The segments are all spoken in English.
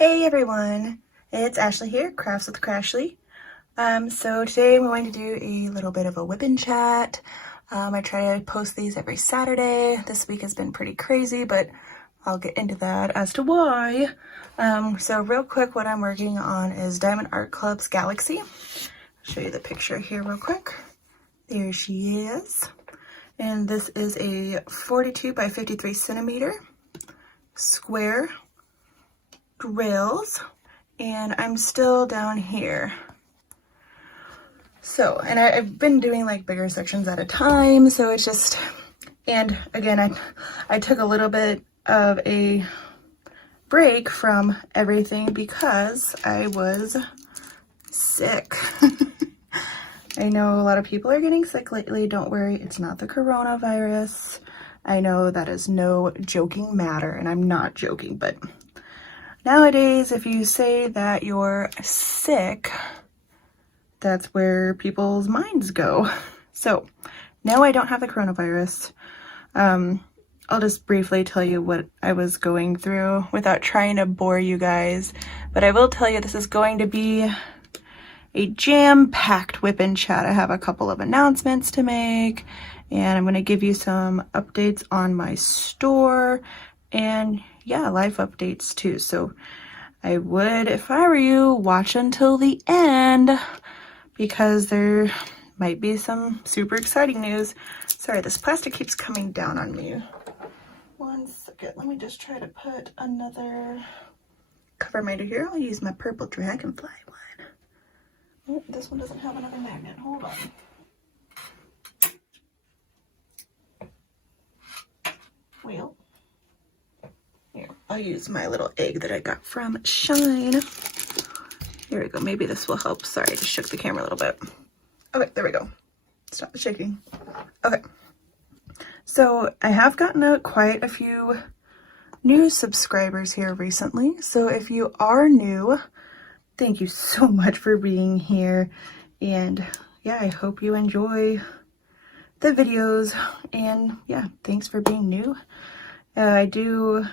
Hey everyone, it's Ashley here, Crafts with Crashly. So today I'm going to do a little bit of a whip and chat. I try to post these every Saturday. This week has been pretty crazy, but I'll get into that as to why. So real quick, what I'm working on is Diamond Art Club's Galaxy. I'll show you the picture here real quick. There she is. And this is a 42 by 53 centimeter square rails, and I'm still down here. So, and I've been doing like bigger sections at a time, so it's just, and again, I took a little bit of a break from everything because I was sick. I know a lot of people are getting sick lately. Don't worry, it's not the coronavirus. I know that is no joking matter, and I'm not joking, but nowadays, if you say that you're sick, that's where people's minds go. So now I don't have the coronavirus. I'll just briefly tell you what I was going through without trying to bore you guys. But I will tell you this is going to be a jam-packed whip and chat. I have a couple of announcements to make, and I'm going to give you some updates on my store and yeah, life updates too. So I would, if I were you, watch until the end because there might be some super exciting news. Sorry, this plastic keeps coming down on me. One second, let me just try to put another cover minder here. I'll use my purple dragonfly one. Oh, this one doesn't have another magnet. Hold on. Well, here, I'll use my little egg that I got from Shine. Here we go. Maybe this will help. Sorry, I just shook the camera a little bit. Okay, there we go. Stop the shaking. Okay. So I have gotten out quite a few new subscribers here recently. So if you are new, thank you so much for being here. And yeah, I hope you enjoy the videos. And yeah, thanks for being new. I do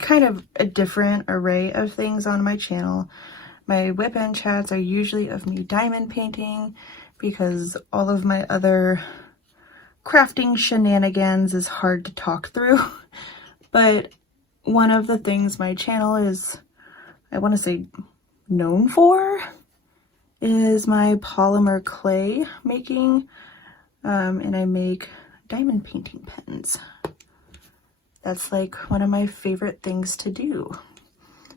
kind of a different array of things on my channel. My whip and chats are usually of me diamond painting because all of my other crafting shenanigans is hard to talk through. But one of the things my channel is, I want to say, known for is my polymer clay making, and I make diamond painting pens. That's like one of my favorite things to do.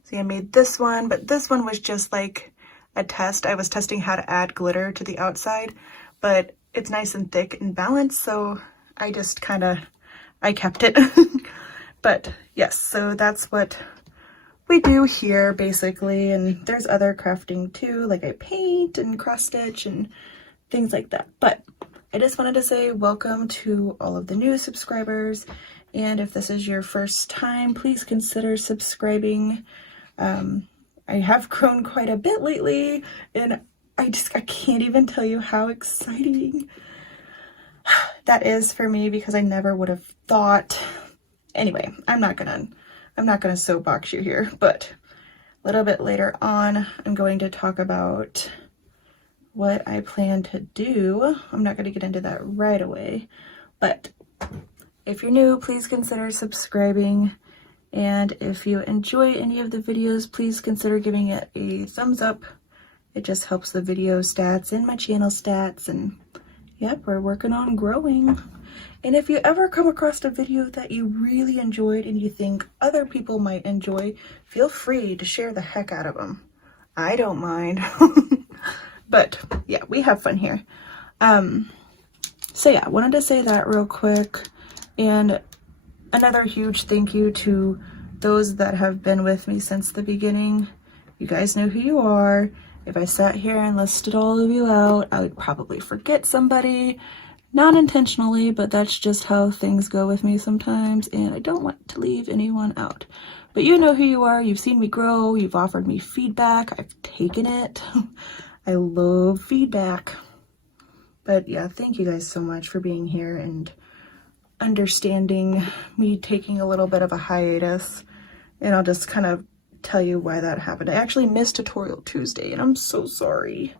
See, I made this one, but this one was just like a test. I was testing how to add glitter to the outside, but it's nice and thick and balanced, so I just I kept it. But yes, so that's what we do here basically, and there's other crafting too, like I paint and cross stitch and things like that. But I just wanted to say welcome to all of the new subscribers, and if this is your first time, please consider subscribing. I have grown quite a bit lately, and I can't even tell you how exciting that is for me because I never would have thought. Anyway, I'm not gonna soapbox you here, but a little bit later on, I'm going to talk about what I plan to do. I'm not going to get into that right away, but if you're new, please consider subscribing. And if you enjoy any of the videos, please consider giving it a thumbs up. It just helps the video stats and my channel stats. And yep, we're working on growing. And if you ever come across a video that you really enjoyed and you think other people might enjoy, feel free to share the heck out of them. I don't mind. But yeah, we have fun here. So yeah, I wanted to say that real quick. And another huge thank you to those that have been with me since the beginning. You guys know who you are. If I sat here and listed all of you out, I would probably forget somebody. Not intentionally, but that's just how things go with me sometimes, and I don't want to leave anyone out. But you know who you are. You've seen me grow. You've offered me feedback. I've taken it. I love feedback. But yeah, thank you guys so much for being here and understanding me taking a little bit of a hiatus. And I'll just kind of tell you why that happened. I actually missed Tutorial Tuesday, and I'm so sorry.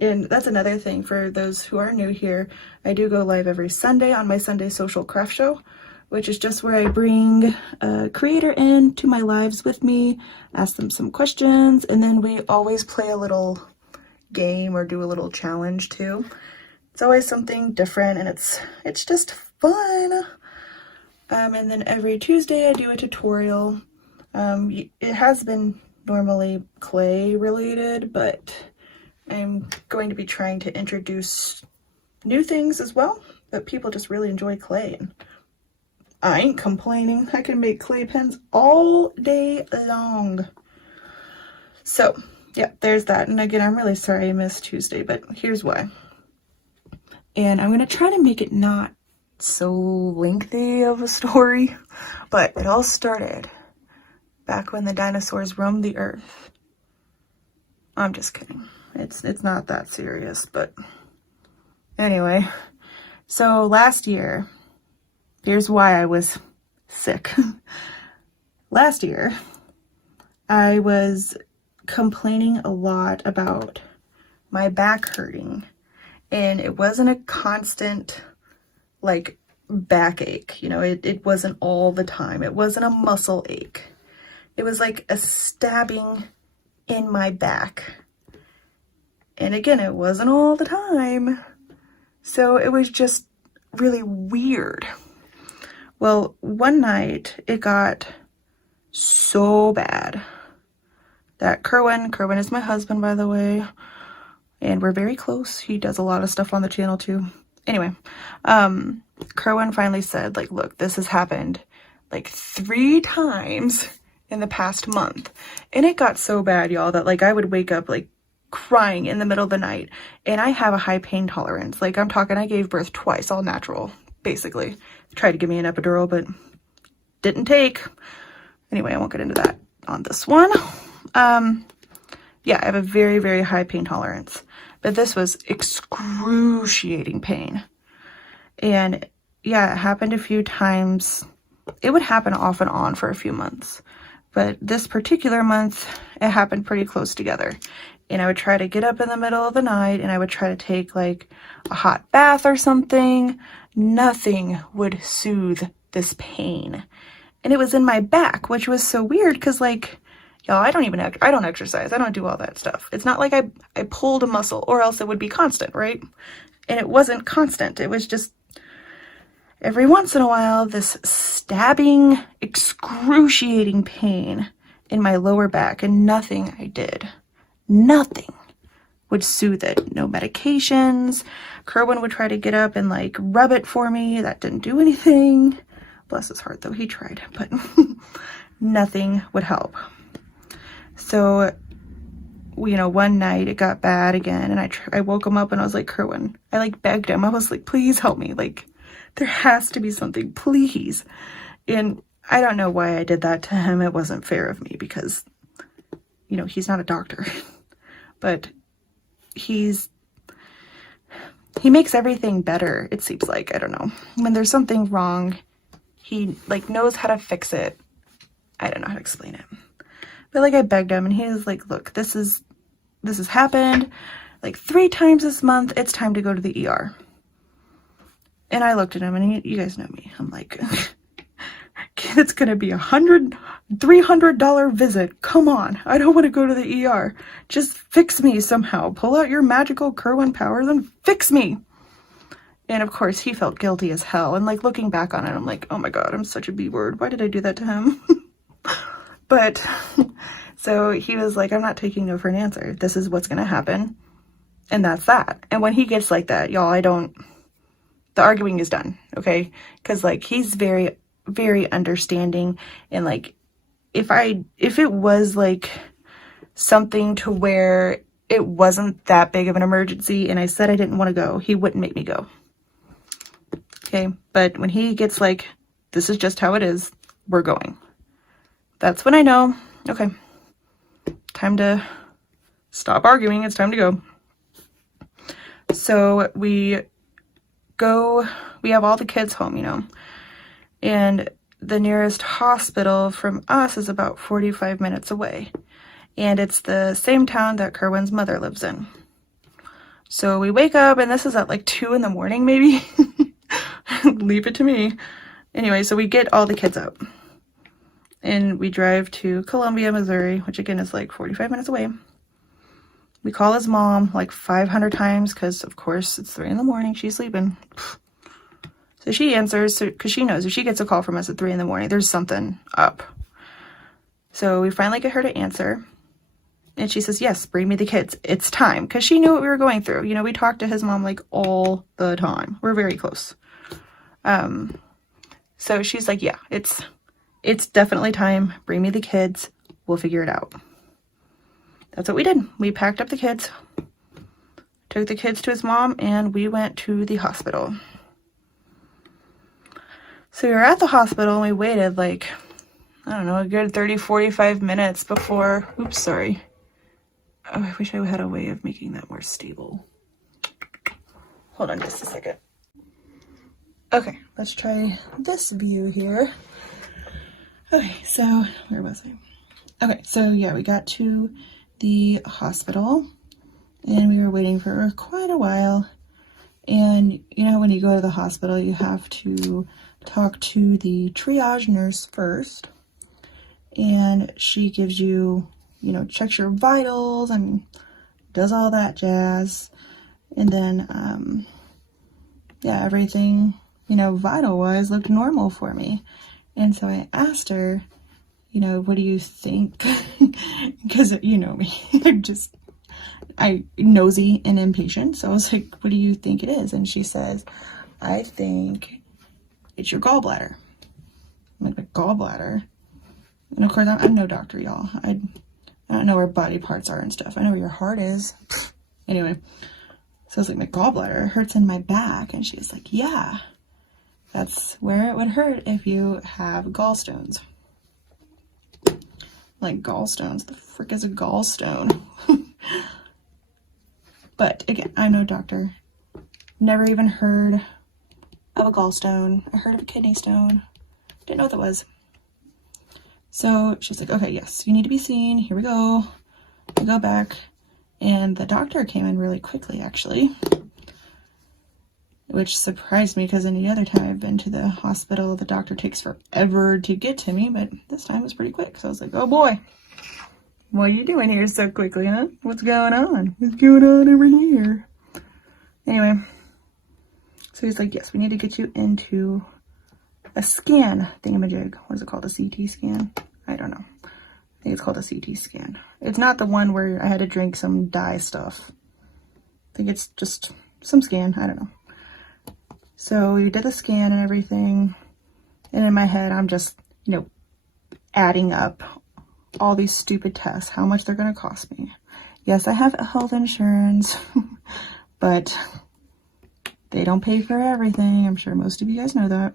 And that's another thing for those who are new here. I do go live every Sunday on my Sunday Social Craft Show, which is just where I bring a creator in to my lives with me, ask them some questions, and then we always play a little game or do a little challenge too. It's always something different, and it's just fun. And then every Tuesday I do a tutorial. It has been normally clay related, but I'm going to be trying to introduce new things as well, but people just really enjoy clay, and I ain't complaining. I can make clay pens all day long. So yeah, there's that. And again, I'm really sorry I missed Tuesday, but here's why. And I'm gonna try to make it not so lengthy of a story, but it all started back when the dinosaurs roamed the earth. I'm just kidding. It's not that serious, but anyway. So last year, here's why I was sick. Last year, I was complaining a lot about my back hurting, and it wasn't a constant like backache, you know, it wasn't all the time. It wasn't a muscle ache. It was like a stabbing in my back. And again, it wasn't all the time. So it was just really weird. Well, one night it got so bad that Kerwin is my husband, by the way, and we're very close. He does a lot of stuff on the channel too. Anyway, Kerwin finally said, like, look, this has happened like 3 times in the past month. And it got so bad, y'all, that like I would wake up like crying in the middle of the night, and I have a high pain tolerance. Like, I'm talking, I gave birth twice, all natural, basically. Tried to give me an epidural, but didn't take. Anyway, I won't get into that on this one. Yeah, I have a very, very high pain tolerance, but this was excruciating pain. And yeah, it happened a few times. It would happen off and on for a few months, but this particular month, it happened pretty close together. And I would try to get up in the middle of the night, and I would try to take like a hot bath or something. Nothing would soothe this pain. And it was in my back, which was so weird because, like, y'all, I don't exercise. I don't do all that stuff. It's not like I pulled a muscle, or else it would be constant, right? And it wasn't constant. It was just every once in a while, this stabbing, excruciating pain in my lower back, and nothing I did, nothing would soothe it. No medications. Kerwin would try to get up and like rub it for me. That didn't do anything. Bless his heart though, he tried, but nothing would help. So, you know, one night it got bad again, and I woke him up and I was like, Kerwin, I like begged him. I was like, please help me. Like, there has to be something, please. And I don't know why I did that to him. It wasn't fair of me because, you know, he's not a doctor, but he makes everything better. It seems like, I don't know, when there's something wrong, he like knows how to fix it. I don't know how to explain it, but like I begged him, and he was like, look, this has happened like 3 times this month. It's time to go to the ER. And I looked at him, and you guys know me. I'm like, it's going to be $300 visit. Come on. I don't want to go to the ER. Just fix me somehow. Pull out your magical Kerwin powers and fix me. And of course, he felt guilty as hell. And like looking back on it, I'm like, oh my God, I'm such a B-word. Why did I do that to him? But so he was like, I'm not taking no for an answer. This is what's going to happen. And that's that. And when he gets like that, y'all, the arguing is done, okay? Because like he's very, very understanding, and like if it was like something to where it wasn't that big of an emergency and I said I didn't want to go, he wouldn't make me go. Okay, but when he gets like, this is just how it is, we're going. That's when I know, okay, time to stop arguing, it's time to go. So we have all the kids home, you know, and the nearest hospital from us is about 45 minutes away. And it's the same town that Kerwin's mother lives in. So we wake up, and this is at like 2 in the morning, maybe. Leave it to me. Anyway, so we get all the kids up. And we drive to Columbia, Missouri, which again is like 45 minutes away. We call his mom like 500 times because, of course, it's 3 in the morning. She's sleeping. So she answers because she knows if she gets a call from us at 3 in the morning, there's something up. So we finally get her to answer. And she says, yes, bring me the kids. It's time. Because she knew what we were going through. You know, we talk to his mom like all the time. We're very close. So she's like, yeah, it's definitely time. Bring me the kids. We'll figure it out. That's what we did. We packed up the kids, took the kids to his mom, and we went to the hospital. So we were at the hospital, and we waited like, I don't know, a good 30, 45 minutes before, oops, sorry. Oh, I wish I had a way of making that more stable. Hold on just a second. Okay, let's try this view here. Okay, so where was I? Okay, so yeah, we got to the hospital and we were waiting for quite a while. And you know, when you go to the hospital, you have to talk to the triage nurse first. And she gives you, you know, checks your vitals and does all that jazz. And then, yeah, everything, you know, vital-wise looked normal for me. And so I asked her, you know, what do you think? Because you know me, I nosy and impatient. So I was like, what do you think it is? And she says, I think it's your gallbladder. I'm like, a gallbladder? And of course, I'm no doctor, y'all. I don't know where body parts are and stuff. I know where your heart is. Anyway, so I was like, my gallbladder hurts in my back. And she was like, yeah, that's where it would hurt if you have gallstones. Like, gallstones? The frick is a gallstone? But again, I'm no doctor. Never even heard of a gallstone. I heard of a kidney stone. Didn't know what that was. So she's like, okay, yes, you need to be seen. Here we go. We go back. And the doctor came in really quickly, actually. Which surprised me because any other time I've been to the hospital, the doctor takes forever to get to me. But this time it was pretty quick. So I was like, oh boy. What are you doing here so quickly, huh? What's going on? What's going on over here? Anyway. So he's like, yes, we need to get you into a scan thingamajig. What is it called? A CT scan? I don't know. I think it's called a CT scan. It's not the one where I had to drink some dye stuff. I think it's just some scan. I don't know. So we did the scan and everything. And in my head, I'm just, you know, adding up all these stupid tests, how much they're going to cost me. Yes, I have health insurance, but they don't pay for everything. I'm sure most of you guys know that.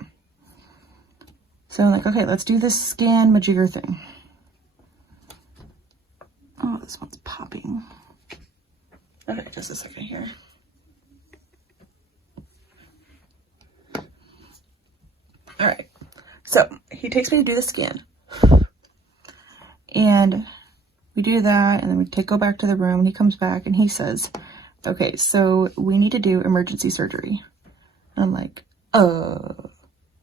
So I'm like, okay, let's do this scan majigger thing. Oh, this one's popping. Okay, just a second here. All right, so he takes me to do the scan. And we do that, and then we go back to the room, and he comes back, and he says, okay, so we need to do emergency surgery. And I'm like,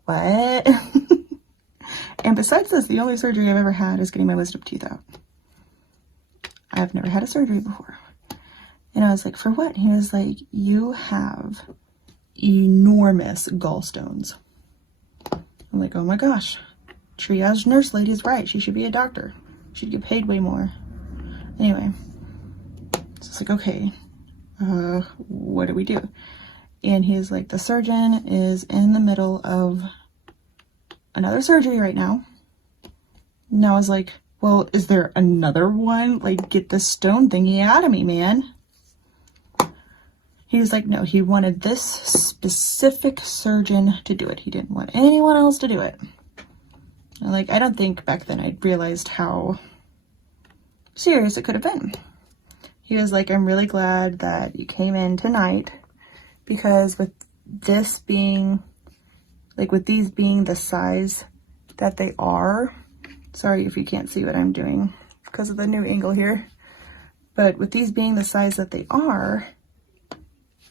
what? And besides this, the only surgery I've ever had is getting my wisdom teeth out. I've never had a surgery before. And I was like, for what? And he was like, you have enormous gallstones. I'm like, oh my gosh, triage nurse lady is right. She should be a doctor. She'd get paid way more. Anyway, so it's like, okay, what do we do? And he's like, the surgeon is in the middle of another surgery right now. And I was like, well, is there another one? Like, get the stone thingy out of me, man. He was like, no, he wanted this specific surgeon to do it. He didn't want anyone else to do it. Like, I don't think back then I'd realized how serious it could have been. He was like, I'm really glad that you came in tonight, because with this being, like, with these being the size that they are. Sorry if you can't see what I'm doing because of the new angle here. But with these being the size that they are,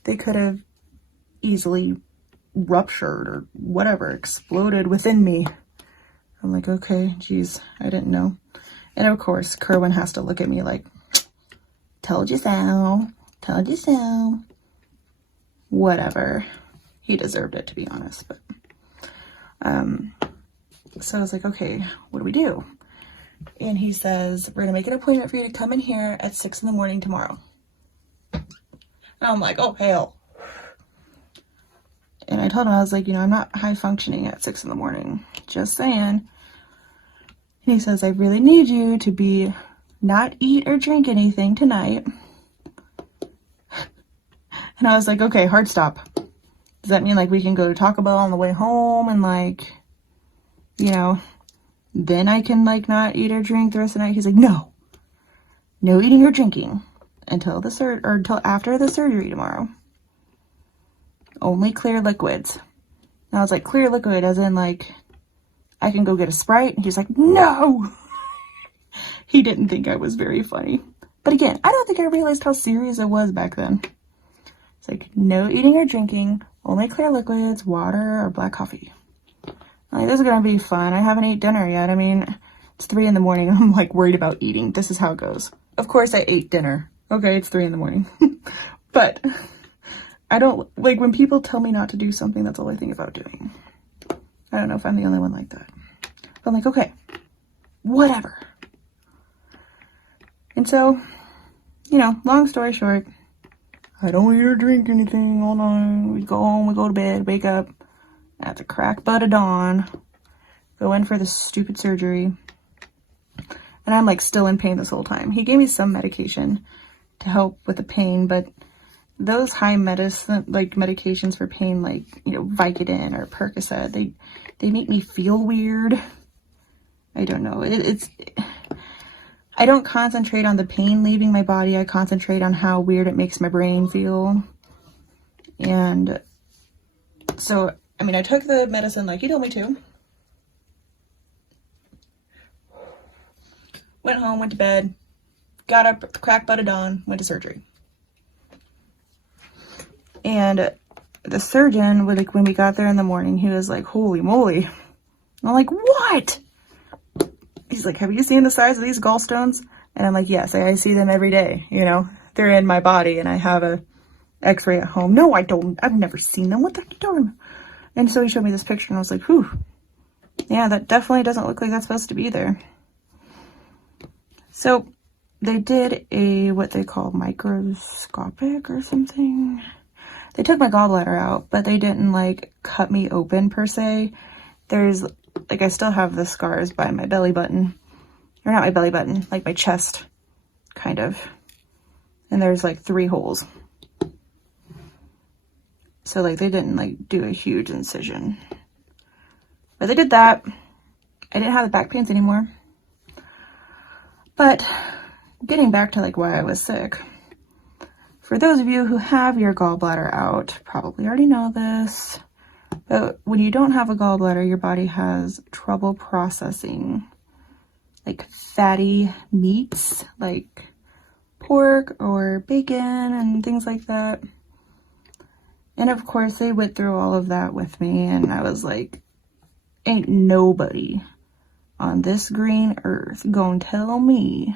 they could have easily ruptured or whatever, exploded within me. I'm like, okay, geez, I didn't know. And of course, Kerwin has to look at me like, told you so, told you so. Whatever. He deserved it, to be honest. But so I was like, okay, what do we do? And he says, we're gonna make an appointment for you to come in here at 6 in the morning tomorrow. And I'm like, oh, hell. And I told him, I was like, you know, I'm not high functioning at 6 in the morning. Just saying. And he says, I really need you to be not eat or drink anything tonight. And I was like, okay, hard stop. Does that mean like we can go to Taco Bell on the way home and like, you know, then I can like not eat or drink the rest of the night? He's like, no eating or drinking until until after the surgery tomorrow. Only clear liquids. And I was like, clear liquid as in like I can go get a Sprite? And he's like, no. He didn't think I was very funny. But again, I don't think I realized how serious it was back then. It's like, no eating or drinking, only clear liquids, water, or black coffee. I'm like, this is going to be fun. I haven't ate dinner yet. I mean, it's 3 in the morning. I'm like worried about eating. This is how it goes. Of course I ate dinner. Okay, it's 3 in the morning. But I don't, like when people tell me not to do something, that's all I think about doing. I don't know if I'm the only one like that. But I'm like, okay, whatever. And so, you know, long story short, I don't eat or drink anything all night. We go home, we go to bed, wake up at the crack butt of dawn, go in for this stupid surgery. And I'm like still in pain this whole time. He gave me some medication to help with the pain, but those high medicine, like medications for pain, like, you know, Vicodin or Percocet, they make me feel weird. I don't know. I don't concentrate on the pain leaving my body. I concentrate on how weird it makes my brain feel. And so, I mean, I took the medicine like he told me to. Went home, went to bed, got up at the crack butt of dawn, went to surgery. And the surgeon, like when we got there in the morning, he was like, holy moly. And I'm like, what? He's like, have you seen the size of these gallstones? And I'm like, yes, I see them every day. You know, they're in my body and I have a x-ray at home. No, I don't. I've never seen them. What the heck are you talking about? And so he showed me this picture and I was like, whew. Yeah, that definitely doesn't look like that's supposed to be there. So they did what they call microscopic or something. They took my gallbladder out, but they didn't like cut me open per se. There's like, I still have the scars by my belly button, or not my belly button, like my chest, kind of. And there's like 3 holes. So like they didn't like do a huge incision, but they did that. I didn't have the back pains anymore. But getting back to like why I was sick. For those of you who have your gallbladder out, probably already know this, but when you don't have a gallbladder, your body has trouble processing like fatty meats, like pork or bacon and things like that. And of course, they went through all of that with me, and I was like, ain't nobody on this green earth gonna tell me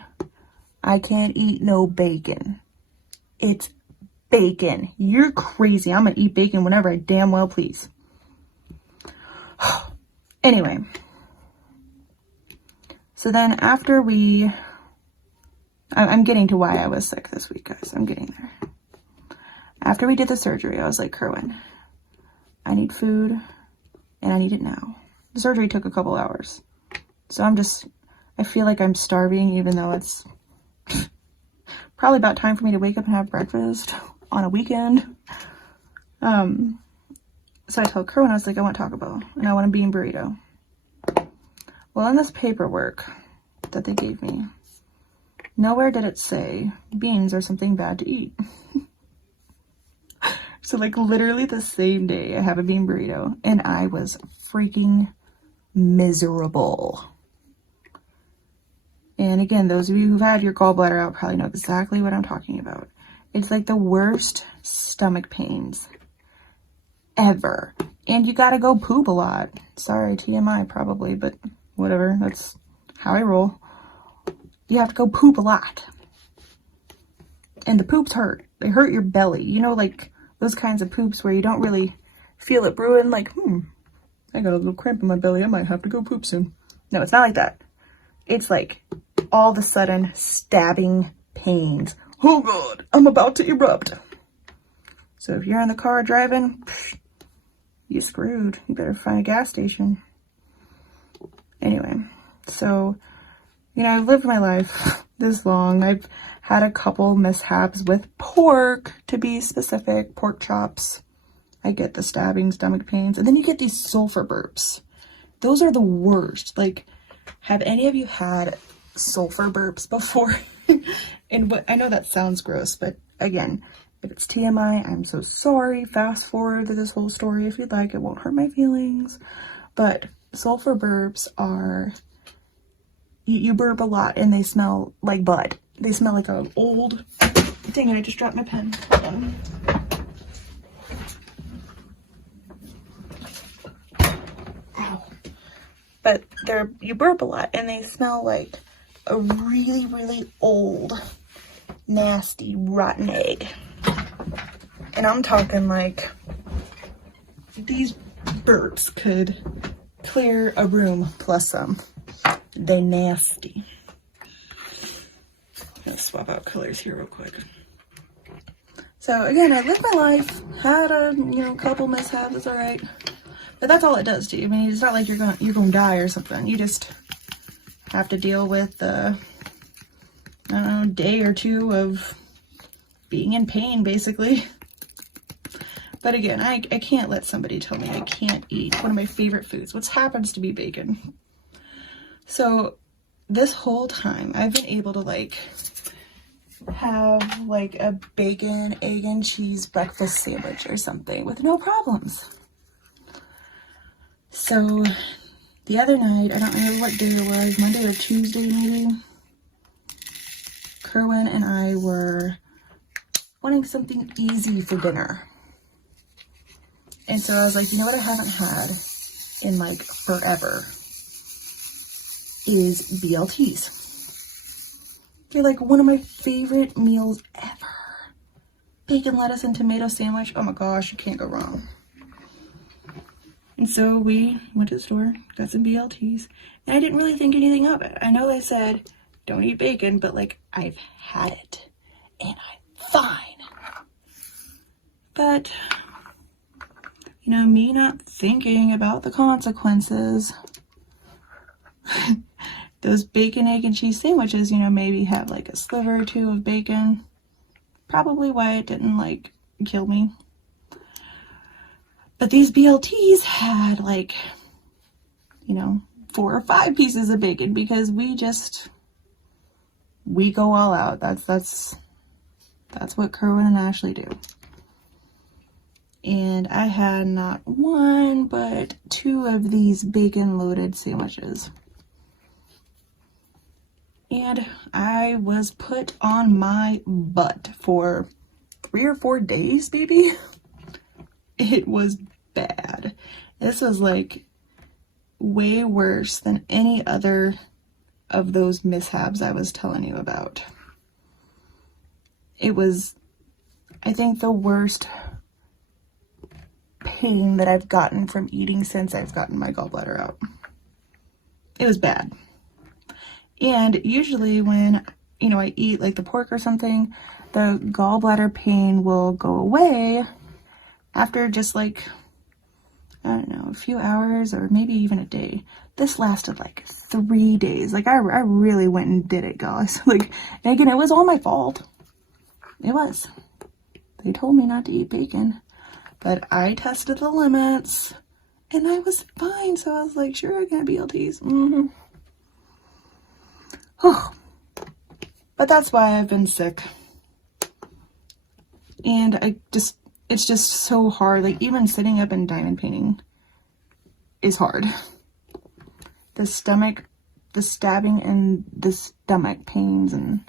I can't eat no bacon. It's bacon. You're crazy. I'm gonna eat bacon whenever I damn well please. Anyway, so then after I'm getting to why I was sick this week, guys. I'm getting there. After we did the surgery, I was like, Kerwin, I need food and I need it now. The surgery took a couple hours. So I feel like I'm starving, even though it's probably about time for me to wake up and have breakfast on a weekend. So I told Kerwin, I was like, I want Taco Bell and I want a bean burrito. Well, in this paperwork that they gave me, nowhere did it say beans are something bad to eat. So like literally the same day I have a bean burrito and I was freaking miserable. And again, those of you who've had your gallbladder out probably know exactly what I'm talking about. It's like the worst stomach pains ever. And you gotta go poop a lot. Sorry, TMI probably, but whatever. That's how I roll. You have to go poop a lot. And the poops hurt. They hurt your belly. You know, like those kinds of poops where you don't really feel it brewing, like, I got a little cramp in my belly. I might have to go poop soon. No, it's not like that. It's like all of a sudden stabbing pains. Oh God, I'm about to erupt. So if you're in the car driving, you're screwed. You better find a gas station. Anyway, so, you know, I've lived my life this long. I've had a couple mishaps with pork, to be specific, pork chops. I get the stabbing stomach pains. And then you get these sulfur burps. Those are the worst. Like, have any of you had sulfur burps before? And what, I know that sounds gross, but again, if it's TMI, I'm so sorry. Fast forward to this whole story if you'd like. It won't hurt my feelings. But sulfur burps are, you burp a lot and they smell like butt. They smell like an old, dang it, I just dropped my pen. Hold on. Ow. But you burp a lot and they smell like a really, really old, nasty, rotten egg. And I'm talking like these burps could clear a room plus some. They nasty. I'm gonna swap out colors here real quick. So again, I lived my life, had a couple mishaps, it's alright. But that's all it does to you. I mean, it's not like you're gonna die or something. You just have to deal with I don't know, day or two of being in pain, basically. But again, I can't let somebody tell me I can't eat one of my favorite foods, which happens to be bacon. So this whole time I've been able to like have like a bacon, egg, and cheese breakfast sandwich or something with no problems. So the other night, I don't remember what day it was, Monday or Tuesday maybe, Kerwin and I were wanting something easy for dinner. And so I was like, you know what I haven't had in like forever is BLTs. They're like one of my favorite meals ever. Bacon, lettuce, and tomato sandwich. Oh my gosh, you can't go wrong. And so we went to the store, got some BLTs, and I didn't really think anything of it. I know they said, don't eat bacon, but like, I've had it, and I'm fine. But, you know, me not thinking about the consequences, those bacon, egg, and cheese sandwiches, you know, maybe have like a sliver or two of bacon. Probably why it didn't like kill me. But these BLTs had like, you know, 4 or 5 pieces of bacon because we go all out. That's what Kerwin and Ashley do. And I had not 1, but 2 of these bacon loaded sandwiches. And I was put on my butt for 3 or 4 days, maybe. It was bad. This was like way worse than any other of those mishaps I was telling you about. It was, I think, the worst pain that I've gotten from eating since I've gotten my gallbladder out. It was bad. And usually when, you know, I eat like the pork or something, the gallbladder pain will go away after just like, I don't know, a few hours or maybe even a day. This lasted like 3 days. Like I really went and did it, guys. Like, and again, it was all my fault. It was. They told me not to eat bacon, but I tested the limits and I was fine. So I was like, sure, I got BLTs. But that's why I've been sick. And it's just so hard. Like even sitting up and diamond painting is hard. the stabbing and the stomach pains and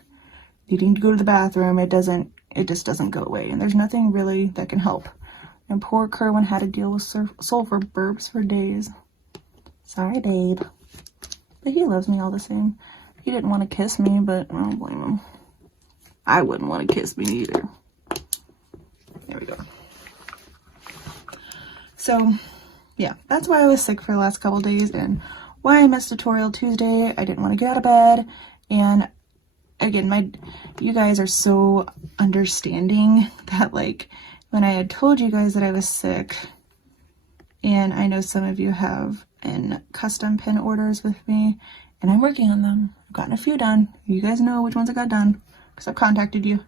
needing to go to the bathroom, it just doesn't go away. And there's nothing really that can help. And poor Kerwin had to deal with sulfur burps for days. Sorry, babe. But he loves me all the same. He didn't want to kiss me, but I don't blame him. I wouldn't want to kiss me either. There we go. So, yeah, that's why I was sick for the last couple days and why I missed Tutorial Tuesday. I didn't want to get out of bed. And again, you guys are so understanding that, like, when I had told you guys that I was sick, and I know some of you have in custom pin orders with me, and I'm working on them. I've gotten a few done. You guys know which ones I got done because I've contacted you.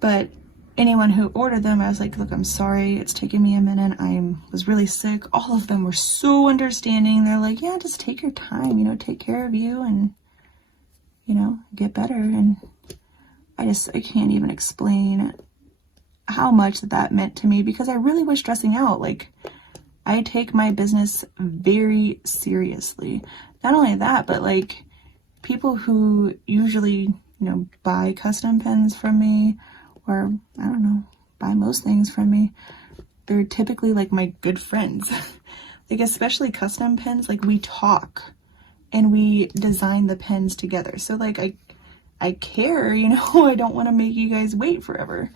But anyone who ordered them, I was like, look, I'm sorry. It's taken me a minute. I was really sick. All of them were so understanding. They're like, yeah, just take your time, you know, take care of you and, you know, get better. And I can't even explain how much that meant to me because I really was stressing out. Like, I take my business very seriously. Not only that, but like people who usually, you know, buy custom pins from me or, I don't know, buy most things from me, they're typically like my good friends. Like, especially custom pins, like we talk and we design the pins together. So like I care, you know, I don't want to make you guys wait forever.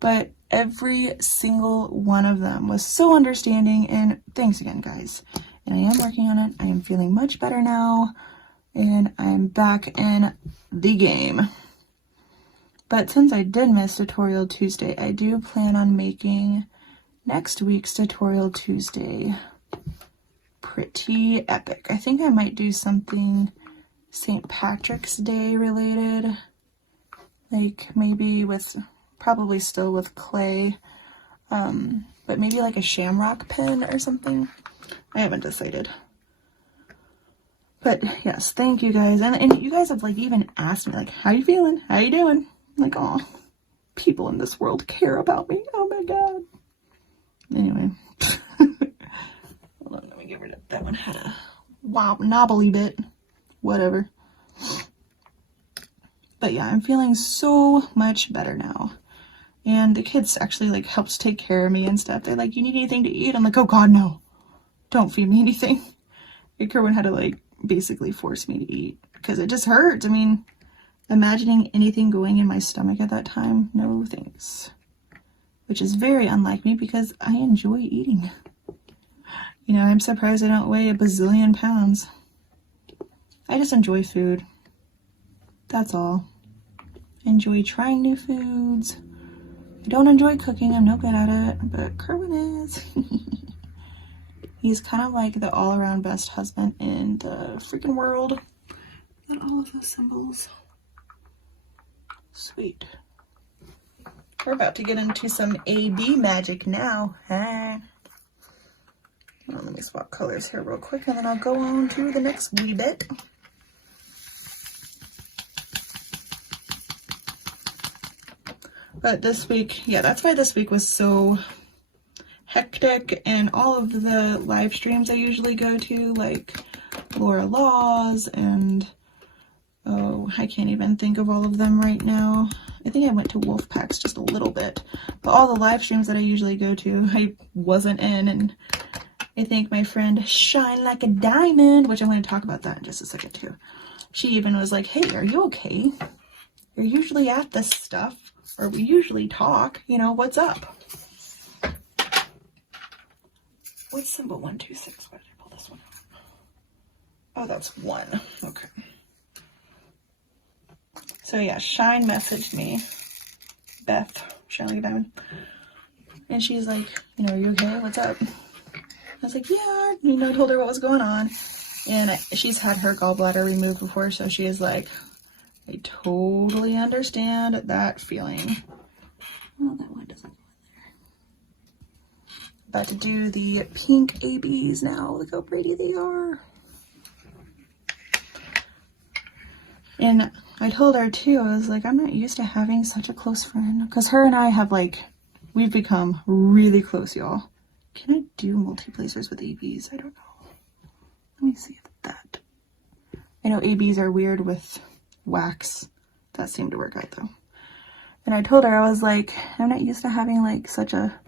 But every single one of them was so understanding, and thanks again, guys. And I am working on it. I am feeling much better now, and I'm back in the game. But since I did miss Tutorial Tuesday, I do plan on making next week's Tutorial Tuesday pretty epic. I think I might do something St. Patrick's Day related, like maybe with... probably still with clay, but maybe like a shamrock pin or something. I haven't decided. But yes, thank you guys. And you guys have like even asked me like, how you feeling? How you doing? I'm like, oh, people in this world care about me. Oh my God. Anyway. Hold on, let me get rid of that one. Had a knobbly bit. Whatever. But yeah, I'm feeling so much better now. And the kids actually like helps take care of me and stuff. They're like, you need anything to eat? I'm like, oh God, no. Don't feed me anything. And Kerwin had to like basically force me to eat because it just hurt. I mean, imagining anything going in my stomach at that time, no thanks. Which is very unlike me because I enjoy eating. You know, I'm surprised I don't weigh a bazillion pounds. I just enjoy food. That's all. I enjoy trying new foods. I don't enjoy cooking, I'm no good at it, but Kerwin is. He's kind of like the all-around best husband in the freaking world. Got all of those symbols. Sweet. We're about to get into some AB magic now. Hey. Let me swap colors here real quick, and then I'll go on to the next wee bit. But this week, yeah, that's why this week was so hectic, and all of the live streams I usually go to, like Laura Laws and, oh, I can't even think of all of them right now. I think I went to Wolfpack's just a little bit, but all the live streams that I usually go to, I wasn't in, and I think my friend Shine Like a Diamond, which I'm going to talk about that in just a second too. She even was like, hey, are you okay? You're usually at this stuff. Or we usually talk, you know, what's up? What's symbol 126? Why did I pull this one out? Oh, that's 1. Okay. So yeah, Shine messaged me, Beth, Shine Like a Diamond. And she's like, you know, are you okay? What's up? I was like, yeah, you know, I told her what was going on. And she's had her gallbladder removed before, so she is like, I totally understand that feeling. Oh, that one doesn't go in there. About to do the pink ABs now. Look how pretty they are. And I told her too, I was like, I'm not used to having such a close friend. Because her and I have like, we've become really close, y'all. Can I do multi-placers with ABs? I don't know. Let me see if that, I know ABs are weird with wax. That seemed to work out though. And I told her, I was like, I'm not used to having like such a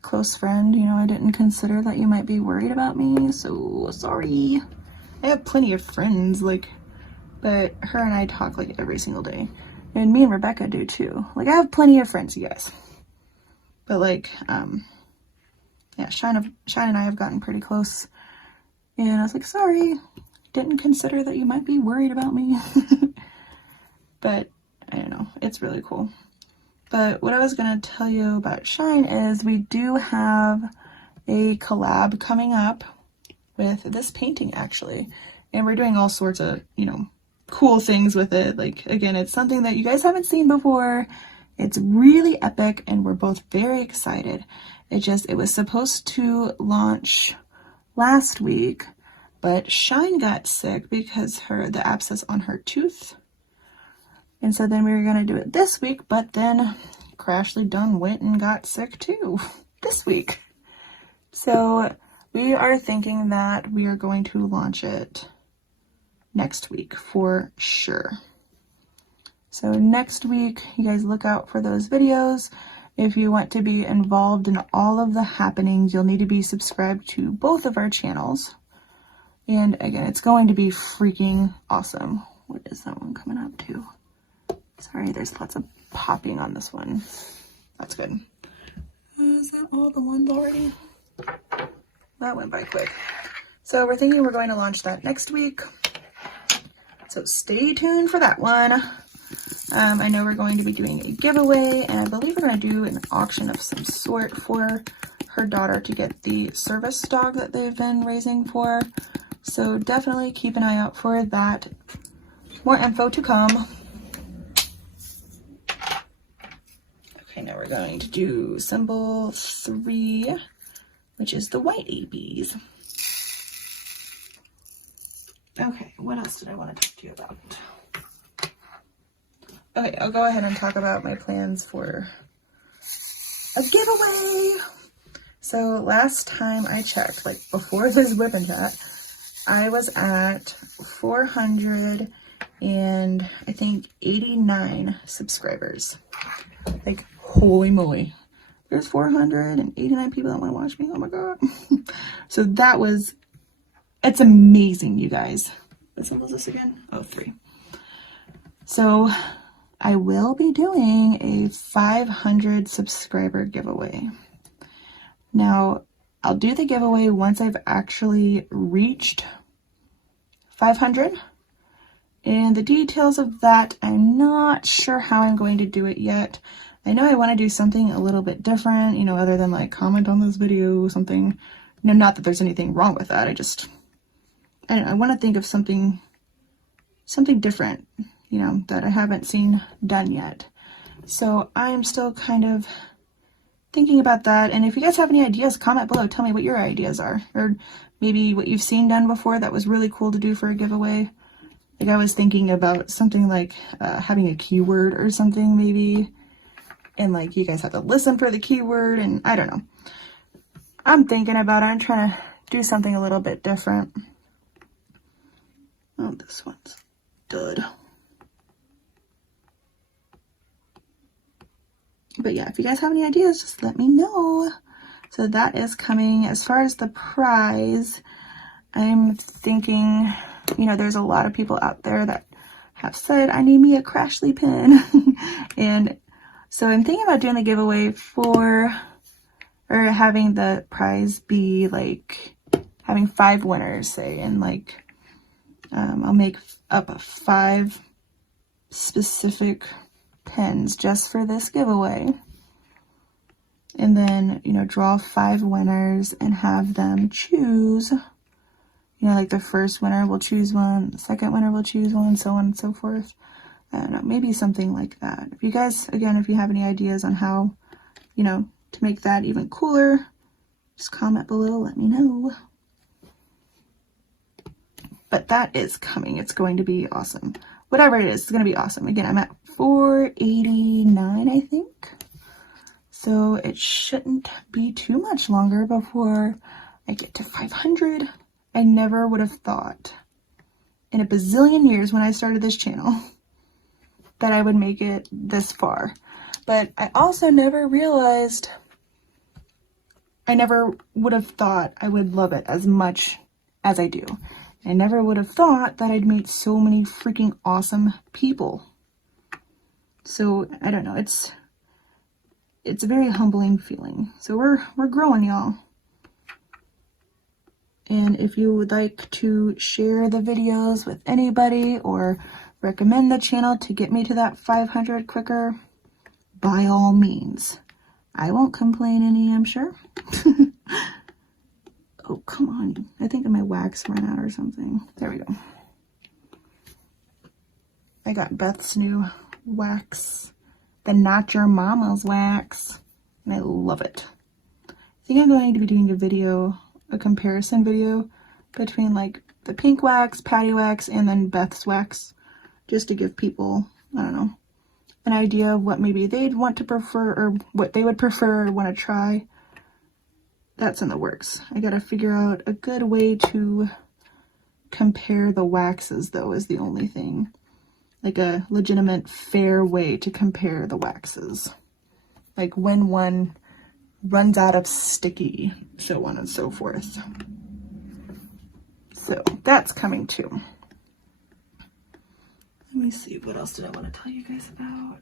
close friend, you know, I didn't consider that you might be worried about me, so sorry. I have plenty of friends, like, but her and I talk like every single day. And me and Rebecca do too. Like, I have plenty of friends, you guys. But like, yeah, Shine and I have gotten pretty close. And I was like, sorry, didn't consider that you might be worried about me. But I don't know, it's really cool. But what I was going to tell you about Shine is we do have a collab coming up with this painting, actually. And we're doing all sorts of, you know, cool things with it. Like, again, it's something that you guys haven't seen before. It's really epic, and we're both very excited. It was supposed to launch last week, but Shine got sick because the abscess on her tooth. And so then we were going to do it this week, but then Crashly Dunn went and got sick too this week. So we are thinking that we are going to launch it next week for sure. So next week, you guys look out for those videos. If you want to be involved in all of the happenings, you'll need to be subscribed to both of our channels. And again, it's going to be freaking awesome. What is that one coming up to? Sorry, there's lots of popping on this one. That's good. Is that all the ones already? That went by quick. So we're thinking we're going to launch that next week. So stay tuned for that one. I know we're going to be doing a giveaway, and I believe we're going to do an auction of some sort for her daughter to get the service dog that they've been raising for. So definitely keep an eye out for that. More info to come. Okay, now we're going to do symbol 3, which is the white ABs. Okay, what else did I want to talk to you about? Okay, I'll go ahead and talk about my plans for a giveaway. So last time I checked, like before this Wip Chat, I was at 400 and I think 89 subscribers. Like, holy moly. There's 489 people that want to watch me. Oh my god. So it's amazing, you guys. What symbol is this again? Oh, 3. So I will be doing a 500 subscriber giveaway. Now, I'll do the giveaway once I've actually reached 500. And the details of that, I'm not sure how I'm going to do it yet. I know I want to do something a little bit different, you know, other than like comment on this video, something. You know, not that there's anything wrong with that. I don't know, I want to think of something different, you know, that I haven't seen done yet. So I'm still kind of thinking about that. And if you guys have any ideas, comment below. Tell me what your ideas are, or maybe what you've seen done before that was really cool to do for a giveaway. Like, I was thinking about something like having a keyword or something maybe, and like you guys have to listen for the keyword, and I don't know. I'm thinking about it. I'm trying to do something a little bit different. Oh, this one's dud. But yeah, if you guys have any ideas, just let me know. So that is coming. As far as the prize, I'm thinking, you know, there's a lot of people out there that have said, I need me a Crashly pin. And so I'm thinking about doing a giveaway or having the prize be like having 5 winners, say, and like I'll make up 5 specific pins just for this giveaway, and then, you know, draw 5 winners and have them choose, you know, like the first winner will choose one, the second winner will choose one, so on and so forth. I don't know, maybe something like that. If you guys, again, if you have any ideas on how, you know, to make that even cooler, just comment below, let me know. But that is coming. It's going to be awesome. Whatever it is, it's going to be awesome. Again, I'm at 489, I think. So it shouldn't be too much longer before I get to 500. I never would have thought in a bazillion years when I started this channel that I would make it this far. But I also never realized, I never would have thought I would love it as much as I do. I never would have thought that I'd meet so many freaking awesome people. So I don't know, it's a very humbling feeling. So we're growing, y'all. And if you would like to share the videos with anybody or recommend the channel to get me to that 500 quicker, by all means. I won't complain any, I'm sure. Oh, come on. I think my wax ran out or something. There we go. I got Beth's new wax, the Not Your Mama's wax, and I love it. I think I'm going to be doing a comparison video between like the pink wax, Patty wax, and then Beth's wax, just to give people, I don't know, an idea of what maybe they'd want to prefer or what they would prefer or want to try. That's in the works. I gotta figure out a good way to compare the waxes, though, is the only thing. Like a legitimate, fair way to compare the waxes. Like when one runs out of sticky, so on and so forth. So that's coming too. Let me see, what else did I want to tell you guys about?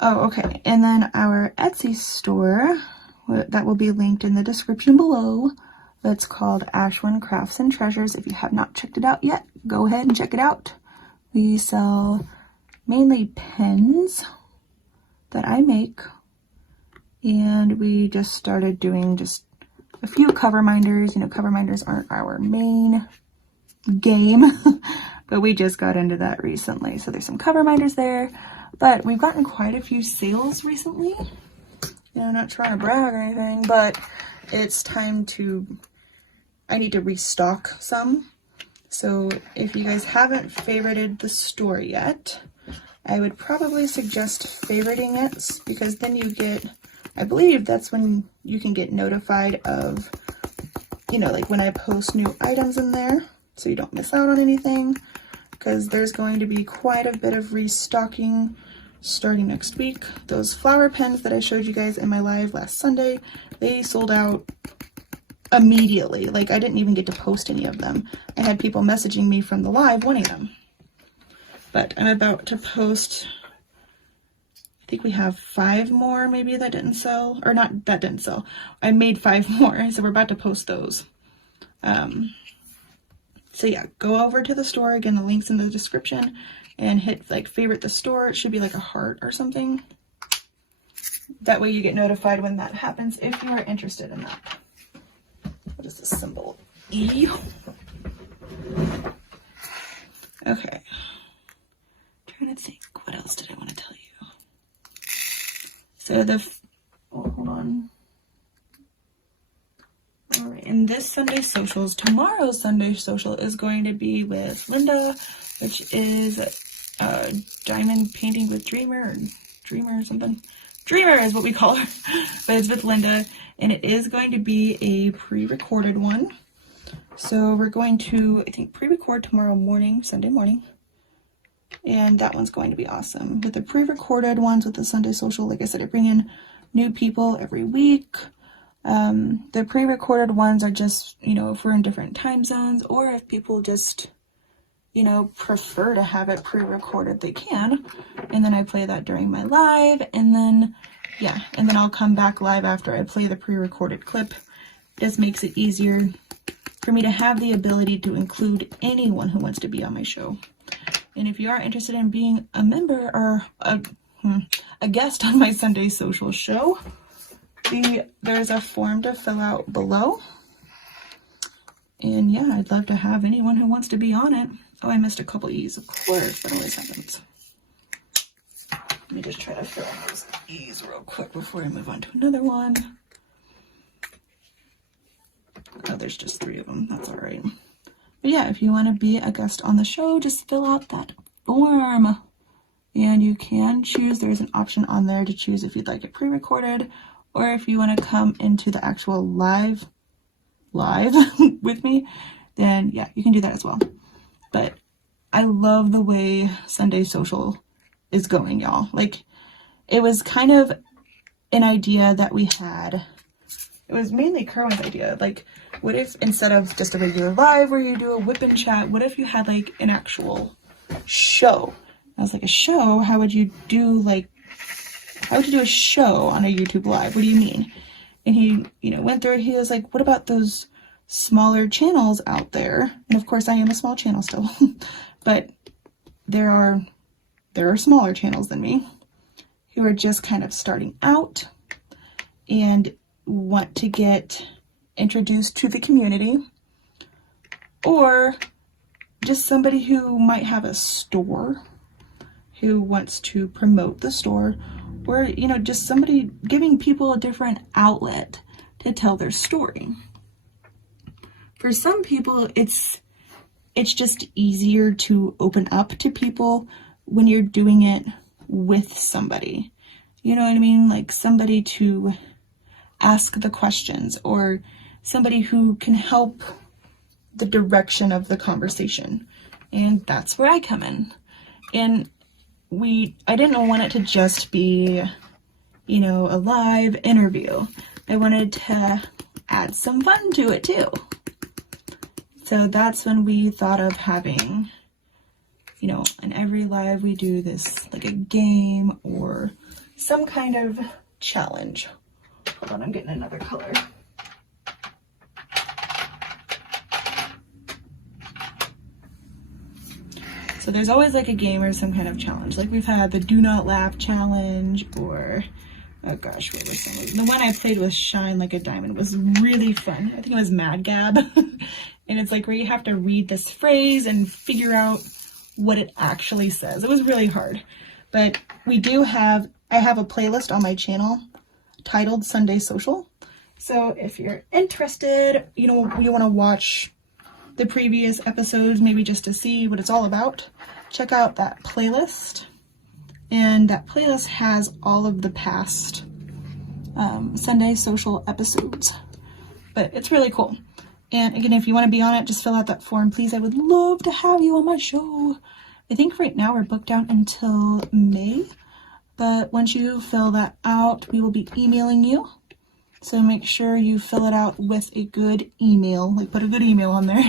Oh, okay. And then our Etsy store, that will be linked in the description below. That's called Ashwin Crafts and Treasures. If you have not checked it out yet, go ahead and check it out. We sell mainly pens that I make. And we just started doing just a few cover minders. You know, cover minders aren't our main game, but we just got into that recently. So there's some cover minders there, but we've gotten quite a few sales recently. You know, not trying to brag or anything, but it's time I need to restock some. So if you guys haven't favorited the store yet, I would probably suggest favoriting it, because then you get, I believe that's when you can get notified of, you know, like when I post new items in there, so you don't miss out on anything, because there's going to be quite a bit of restocking starting next week. Those flower pens that I showed you guys in my live last Sunday, they sold out immediately. Like, I didn't even get to post any of them. I had people messaging me from the live wanting them. But I'm about to post, I think we have 5 more maybe that didn't sell, or not that didn't sell. I made 5 more, so we're about to post those. So yeah, go over to the store. Again, the link's in the description, and hit like favorite the store. It should be like a heart or something. That way you get notified when that happens if you are interested in that. What is this symbol? E. Okay. Trying to think, what else did I want to tell you? So hold on. All right, and this Sunday socials, tomorrow's Sunday social is going to be with Linda, which is diamond painting with Dreamer or something. Dreamer is what we call her, but it's with Linda, and it is going to be a pre-recorded one. So we're going to, I think, pre-record tomorrow morning, Sunday morning, and that one's going to be awesome. With the pre-recorded ones with the Sunday social, like I said, I bring in new people every week. The pre-recorded ones are just, you know, if we're in different time zones, or if people just, you know, prefer to have it pre-recorded, they can. And then I play that during my live, and then, yeah, and then I'll come back live after I play the pre-recorded clip. It just makes it easier for me to have the ability to include anyone who wants to be on my show. And if you are interested in being a member or a guest on my Sunday social show, there's a form to fill out below. And yeah, I'd love to have anyone who wants to be on it. Oh, I missed a couple E's, of course, that always happens. Let me just try to fill in those E's real quick before I move on to another one. Oh, there's just 3 of them. That's all right. But yeah, if you want to be a guest on the show, just fill out that form. And you can choose, there's an option on there to choose if you'd like it pre-recorded, or if you want to come into the actual live live with me, then yeah, you can do that as well. But I love the way Sunday Social is going, y'all. Like, it was kind of an idea that we had. It was mainly Kerwin's idea. Like, what if instead of just a regular live where you do a whip and chat, what if you had like an actual show? I was like, a show? How would you do a show on a YouTube live? What do you mean? And he, went through it. He was like, what about those smaller channels out there? And of course I am a small channel still, but there are smaller channels than me who are just kind of starting out and want to get introduced to the community, or just somebody who might have a store who wants to promote the store, or just somebody giving people a different outlet to tell their story. For some people, it's just easier to open up to people when you're doing it with somebody. You know what I mean? Like somebody to ask the questions, or somebody who can help the direction of the conversation. And that's where I come in. And I didn't want it to just be, a live interview. I wanted to add some fun to it too. So that's when we thought of having, in every live we do this, like a game or some kind of challenge. Hold on, I'm getting another color. So there's always like a game or some kind of challenge. Like we've had the Do Not Laugh challenge, or, oh gosh, what was some of them? The one I played with Shine Like a Diamond was really fun. I think it was Mad Gab. And it's like where you have to read this phrase and figure out what it actually says. It was really hard. But I have a playlist on my channel titled Sunday Social. So if you're interested, you want to watch the previous episodes, maybe just to see what it's all about, check out that playlist. And that playlist has all of the past Sunday Social episodes. But it's really cool. And again, if you want to be on it, just fill out that form, please. I would love to have you on my show. I think right now we're booked out until May. But once you fill that out, we will be emailing you. So make sure you fill it out with a good email, like put a good email on there,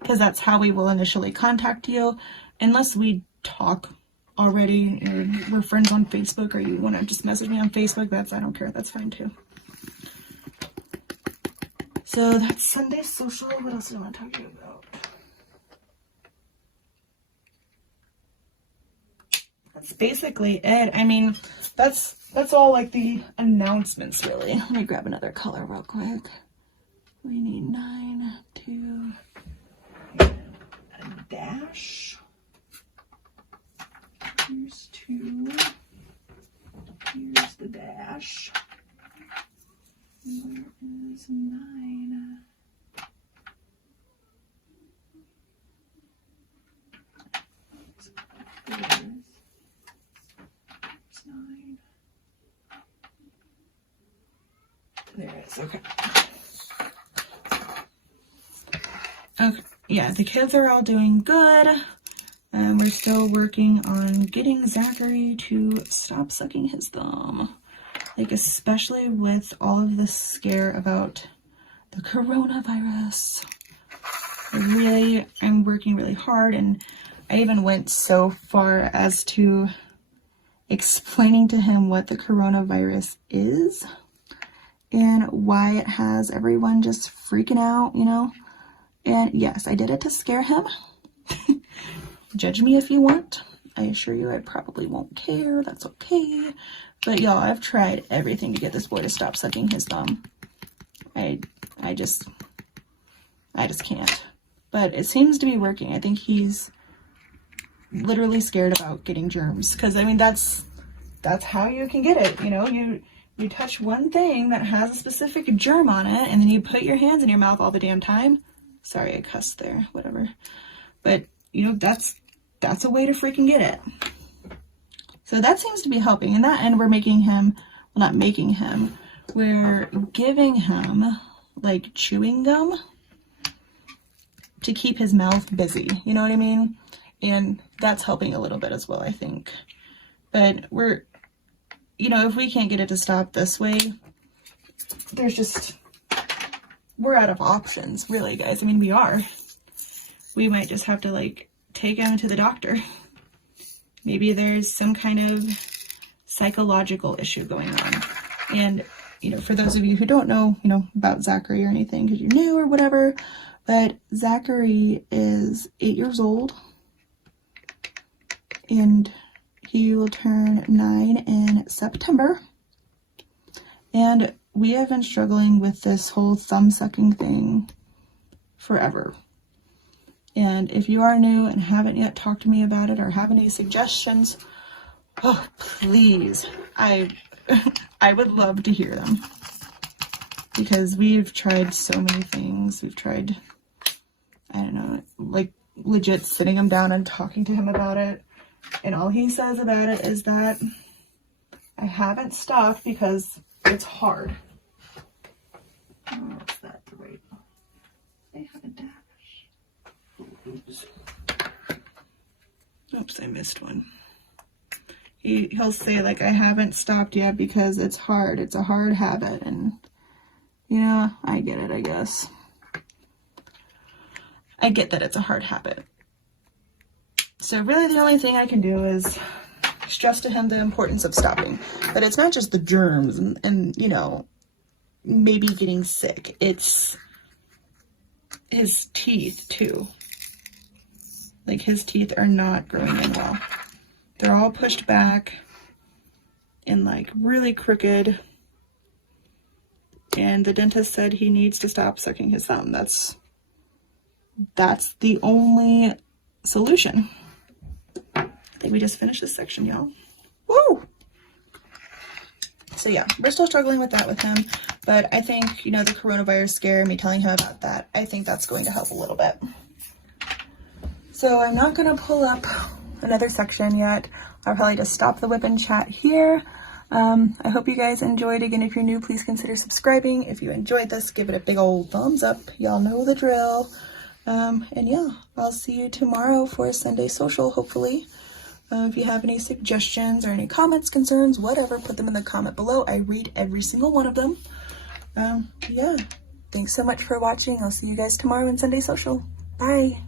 because that's how we will initially contact you. Unless we talk already, or we're friends on Facebook, or you want to just message me on Facebook, I don't care, that's fine too. So that's Sunday Social. What else do I want to talk to you about? That's basically it. I mean, that's all like the announcements, really. Let me grab another color real quick. We need 9, 2, a dash. Here's 2. Here's the dash. Where is 9? There's 9. There it is. Okay. Okay. Yeah, the kids are all doing good. We're still working on getting Zachary to stop sucking his thumb. Like, especially with all of this scare about the coronavirus. I'm working really hard, and I even went so far as to explaining to him what the coronavirus is and why it has everyone just freaking out, And yes, I did it to scare him. Judge me if you want. I assure you I probably won't care. That's okay. But y'all, I've tried everything to get this boy to stop sucking his thumb. I just can't. But it seems to be working. I think he's literally scared about getting germs. Because, I mean, that's how you can get it, You touch one thing that has a specific germ on it, and then you put your hands in your mouth all the damn time. Sorry, I cussed there. Whatever. But, that's a way to freaking get it. So that seems to be helping. And we're making him, well, not making him, we're giving him, like chewing gum to keep his mouth busy, you know what I mean? And that's helping a little bit as well, I think. But we're, you know, if we can't get it to stop this way, there's just, we're out of options, really, guys. I mean, we are. We might just have to, like, take him to the doctor. Maybe there's some kind of psychological issue going on. And, you know, for those of you who don't know, you know, about Zachary or anything because you're new or whatever, but Zachary is 8 years old and he will turn 9 in September. And we have been struggling with this whole thumb sucking thing forever. And if you are new and haven't yet talked to me about it or have any suggestions, oh, please, I would love to hear them. Because we've tried so many things. We've tried, I don't know, like legit sitting him down and talking to him about it. And all he says about it is that I haven't stopped because it's hard. Oh, what's that? Wait. They have a dash. Oops. Oops, I missed one. He'll say, like, I haven't stopped yet because it's hard. It's a hard habit. And, you know, I get it, I guess. I get that it's a hard habit. So really the only thing I can do is stress to him the importance of stopping. But it's not just the germs and you know, maybe getting sick. It's his teeth, too. Like, his teeth are not growing in well. They're all pushed back and, like, really crooked. And the dentist said he needs to stop sucking his thumb. That's the only solution. I think we just finished this section, y'all. Woo! So yeah, we're still struggling with that with him, but I think, you know, the coronavirus scare, me telling him about that, I think that's going to help a little bit. So I'm not going to pull up another section yet. I'll probably just stop the Wip and Chat here. I hope you guys enjoyed. Again, if you're new, please consider subscribing. If you enjoyed this, give it a big old thumbs up. Y'all know the drill. And yeah, I'll see you tomorrow for Sunday social, hopefully. If you have any suggestions or any comments, concerns, whatever, put them in the comment below. I read every single one of them. Yeah, thanks so much for watching. I'll see you guys tomorrow in Sunday social. Bye.